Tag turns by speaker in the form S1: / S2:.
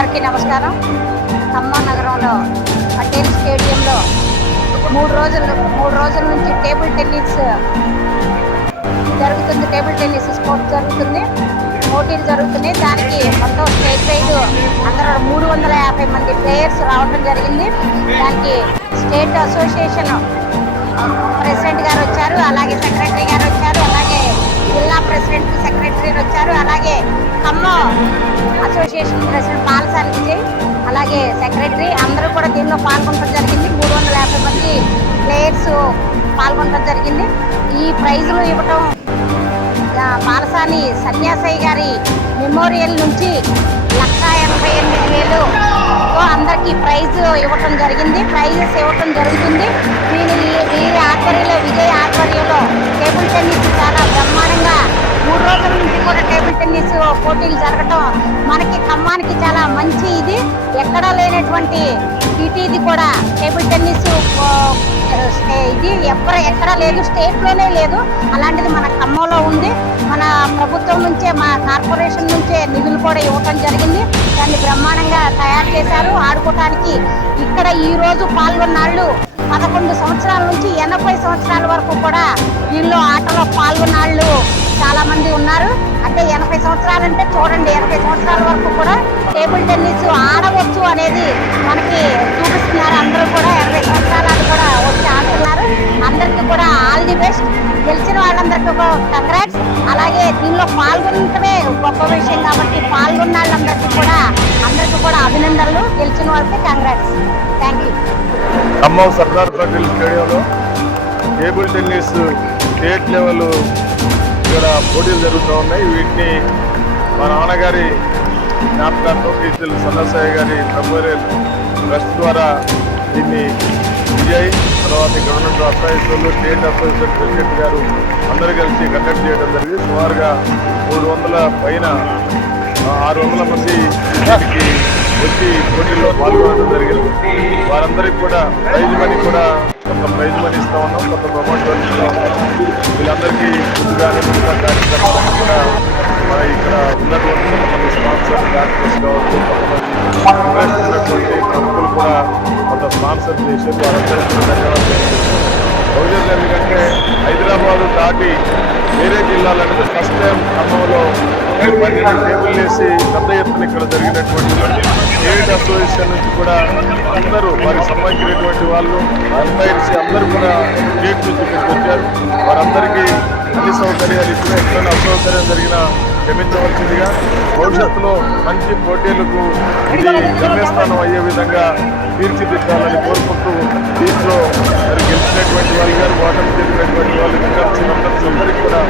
S1: అందరికీ నమస్కారం. ఖమ్మం నగరంలో పటేల్ స్టేడియంలో మూడు రోజులు మూడు రోజుల నుంచి టేబుల్ టెన్నిస్ జరుగుతుంది. టేబుల్ టెన్నిస్ స్పోర్ట్స్ జరుగుతుంది. పోటీలు జరుగుతున్నాయి. దానికి మొత్తం స్టేట్ వైడ్ అందరూ మూడు వందల యాభై మంది ప్లేయర్స్ రావడం జరిగింది. దానికి స్టేట్ అసోసియేషన్ ప్రెసిడెంట్ గారు వచ్చారు. అలాగే సెక్రటరీ గారు వచ్చారు. అలాగే జిల్లా ప్రెసిడెంట్ సెక్రటరీ వచ్చారు. అలాగే ఖమ్మం అసోసియేషన్ అందరూ పాల్గొనడం జరిగింది. మూడు వందల యాభై మంది ప్లేయర్స్ పాల్గొనడం జరిగింది. ఈ ప్రైజులు ఇవ్వటం ఆ, బాలసాని సన్యాసయ్య గారి మెమోరియల్ నుంచి లక్ష ఎనభై ఎనిమిది వేలు అందరికీ ప్రైజ్ ఇవ్వటం జరిగింది. ప్రైజెస్ ఇవ్వటం జరుగుతుంది. దీని వీరి ఆధ్వర్యంలో విజయ్ ఆధ్వర్యంలో టేబుల్ టెన్నిస్ చాలా బ్రహ్మ పోటీలు జరగటం మనకి ఖమ్మానికి చాలా మంచి ఇది. ఎక్కడా లేనటువంటి ఇది కూడా టేబుల్ టెన్నిస్ ఇది ఎక్కడ ఎక్కడా లేదు స్టేట్లోనే లేదు. అలాంటిది మన ఖమ్మంలో ఉంది. మన ప్రభుత్వం నుంచే మా కార్పొరేషన్ నుంచే నిధులు కూడా ఇవ్వటం జరిగింది. దాన్ని బ్రహ్మాండంగా తయారు చేశారు. ఆడుకోవటానికి ఇక్కడ ఈరోజు పాల్గొన్నాళ్ళు పదకొండు సంవత్సరాల నుంచి ఎనభై సంవత్సరాల వరకు కూడా వీళ్ళు ఆటలో పాల్గొన్నాళ్ళు. చాలా మంది ఉన్నారు. అంటే ఎనభై సంవత్సరాలు అంటే చూడండి ఎనభై సంవత్సరాల వరకు కూడా టేబుల్ టెన్నిస్ ఆడవచ్చు అనేది మనకి చూపిస్తున్నారు అందరూ కూడా ఎనభై సంవత్సరాలు కూడా వచ్చి ఆడుతున్నారు. అందరికీ కూడా ఆల్ ది బెస్ట్. గెలిచిన వాళ్ళందరికీ కంగ్రాట్స్ అలాగే దీనిలో పాల్గొనటమే గొప్ప విషయం కాబట్టి పాల్గొన్న వాళ్ళందరికీ కూడా అందరికీ కూడా అభినందనలు. గెలిచిన వాళ్ళకి congrats thank you
S2: Khammam Sardar Patel స్టేడియంలో టేబుల్ టెన్నిస్ స్టేట్ లెవెల్ ఇక్కడ పోటీలు జరుగుతూ ఉన్నాయి. వీటిని మా నాన్నగారి జ్ఞాపకార్థం కీర్తులు సల్లసాయి గారి మెమోరియల్ ట్రస్ట్ ద్వారా దీన్ని విజయ్ తర్వాత ఇక్కడ ఉన్నటువంటి అసోసియేషన్లు స్టేట్ అసోసియేషన్ ప్రెసిడెంట్ గారు అందరూ కలిసి కండక్ట్ చేయడం జరిగింది. సుమారుగా మూడు వందల పైన ఆరు వందల మంది వీటికి వచ్చి పోటీల్లో పాల్గొనడం జరిగింది. వారందరికీ కూడా ప్రైజ్ మనీ కూడా కొంత ప్రైజ్ మనీ ఇస్తా ఉన్నాం. కొంత ప్రమోషన్ ఇస్తా ఉన్నాం. వీళ్ళందరికీ ముందుగానే ఇక్కడ ఉన్నటువంటి కొంతమంది స్పాన్సర్స్ యాక్టర్స్ కావచ్చు కొంతమంది ఉన్నటువంటి ప్రముఖులు కూడా కొంత స్పాన్సర్ చేసి వారందరికీ కూడా ధన్యవాదాలు బహుజన్ ఎందుకంటే హైదరాబాదు దాటి వేరే జిల్లాలంటే ఫస్ట్ టైం ఖమ్మంలో పన్నెండు టేబుల్ వేసి పెద్ద ఎత్తున ఇక్కడ జరిగినటువంటి స్టేట్ అసోసియేషన్ నుంచి కూడా అందరూ వారికి సంబంధించినటువంటి వాళ్ళు ఎంపైర్స్ అందరూ కూడా స్టేట్ నుంచి ఇక్కడికి వచ్చారు. వారందరికీ అన్ని సౌకర్యాలు ఇచ్చిన ఎక్కడైనా అసౌకర్యం జరిగినా క్షమించవలసిందిగా భవిష్యత్తులో మంచి పోటీలకు ఇది గమ్యస్థానం అయ్యే విధంగా తీర్చిదిద్దాలని కోరుకుంటూ దీంట్లో మరి గెలిచినటువంటి వాళ్ళు గారు ఓటమి చెందినటువంటి వాళ్ళు ఇంకా అందరికీ కూడా